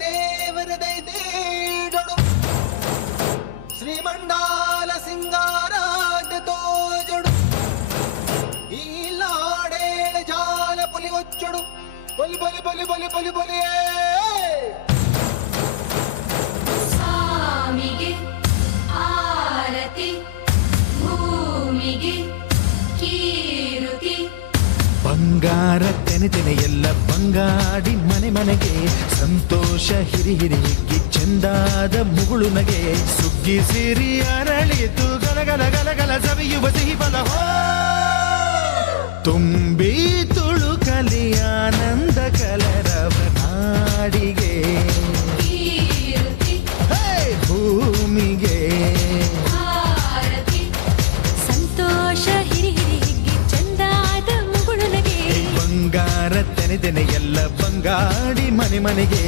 ದೇವರ ದೈದೇಡಳು ಶ್ರೀಮಂಡಾಲ ಸಿಂಗಾರಾಟ ತೋಜಡು ಈ ಲಾಡೇಳ ಜಾಲ ಪುಲಿ ಒಚ್ಚಡು ಬಲಿ ಬಲಿ ಬಲಿ ಬಲಿ ಬಲಿ ಬಲಿಯೇ ಸ್ವಾಮಿಗೆ ಆರತಿ ಭೂಮಿಗೆ ಕೀರುತಿ ಬಂಗಾರ ತೆನೆ ತೆನೆ ಎಲ್ಲ ಬಂಗಾಡಿ ಮನೆ ಮನೆಗೆ ಸಂತೋಷ ಹಿರಿ ಹಿರಿ ಹಿಗ್ಗಿ ಚೆಂದಾದ ಮುಗುಳು ನಗೆ ಸುಗ್ಗಿ ಸಿರಿ ಅರಳಿತು ಗಲಗಲ ಗಲಗಲ ಸವಿಯುವ ಸಿಹಿ ಫಲ ತುಂಬಿ ತುಳುಕಲಿ ಆನಂದ ಕಲರವ ನಾಡಿಗೆ ಕೀರುತಿ ಭೂಮಿಗೆ ಆರತಿ ಸಂತೋಷ ಹಿರಿ ಹಿರಿ ಹಿಗ್ಗಿ ಚಂದಾದ ಮುಗುಳು ನಗೆ ಬಂಗಾರ ತೆನೆ ತೆನೆ ಎಲ್ಲ ಬಂಗಾಡಿ ಮನೆ ಮನೆಗೆ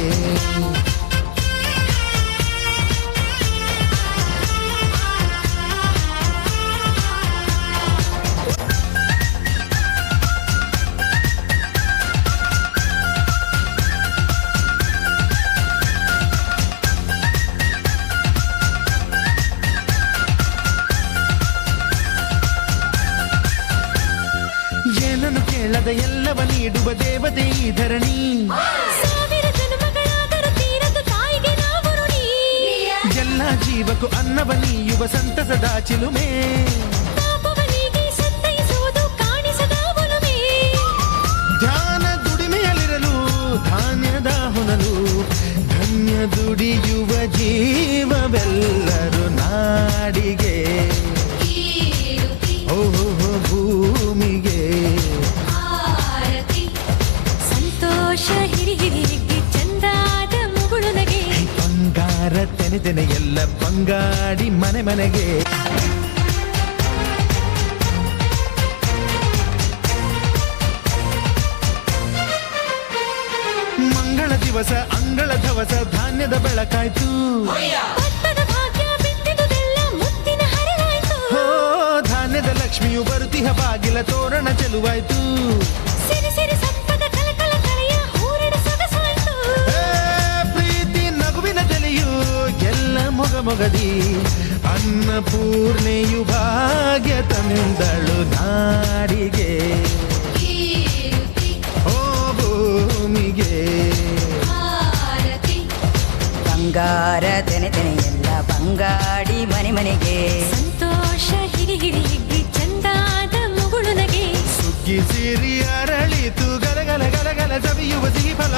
ಏನನ್ನು ಕೇಳದ ಎಲ್ಲವ ನೀಡುವ ದೇವತೆ ಈ ಧರಣಿ ಸಾವಿರ ಜನ್ಮಗಳಾದರೂ ತೀರದು ತಾಯಿಗೆ ನಾವು ಋಣಿ ಎಲ್ಲ ಜೀವಕ್ಕೂ ಅನ್ನವ ನೀಯುವ ಸಂತಸದ ಚಿಲುಮೆ ಪಾಪವನಿಗೆ ಸಂತೈಸುವುದು ಕಾಣಿಸದ ಒಲುಮೆ ಧ್ಯಾನ ದುಡಿಮೆಯಲ್ಲಿರಲು ಧಾನ್ಯದ ಹೊನಲು ಧನ್ಯ ದುಡಿಯುವ ಜೀವವೆಲ್ಲರೂ ನಾಡಿಗೆ ಕೀರುತಿ ಓಹೋ ಭೂಮಿಗೆ ಆರತಿ ಸಂತೋಷ ಹಿರಿ ಹಿರಿ ಹಿಗ್ಗಿ ಚಂದಾದ ಮುಗುಳು ನಗೆ ಬಂಗಾರ ತೆನೆ ತೆನೆ ಎಲ್ಲ ಬಂಗಾಡಿ ಮನೆ ಮನೆಗೆ ಮಂಗಳ ದಿವಸ ಅಂಗಳ ಧವಸ ಧಾನ್ಯದ ಬೆಳಕಾಯ್ತು ಭತ್ತದ ಭಾಗ್ಯ ಬಿತ್ತಿದುದೆಲ್ಲ ಮುತ್ತಿನ ಹರಿವಾಯ್ತು ಹೋ ಧಾನ್ಯದ ಲಕ್ಷ್ಮಿಯು ಬರುತಿಹ ಬಾಗಿಲ ತೋರಣ ಚೆಲುವಾಯ್ತು ಸಿರಿ ಸಿರಿ ಸಂಪದ ಕಲಕಲ ಕಲೆಯ ಹೂರಣ ಸೊಗಸಾಯ್ತು ಏ, ಪ್ರೀತಿ ನಗುವಿನ ಜಲೆಯು ಎಲ್ಲ ಮೊಗಮೊಗದಿ ಅನ್ನಪೂರ್ಣೆಯು ಭಾಗ್ಯ ತಂದಳು ನಾಡಿಗೆ ಕೀರುತಿ ಓ ಭೂಮಿಗೆ ಆರತಿ ಬಂಗಾರ ತೆನೆ ತೆನೆ ಎಲ್ಲ ಬಂಗಾಡಿ ಮನೆ ಮನೆಗೆ ಸಂತೋಷ ಹಿರಿ ಹಿರಿ ಹಿಗ್ಗಿ ಚಂದಾದ ಮುಗುಳು ನಗೆ ಸುಗ್ಗಿ ಸಿರಿ ಅರಳಿತು ಗಲಗಲ ಗಲಗಲ ಸವಿಯುವ ಸಿಹಿ ಫಲ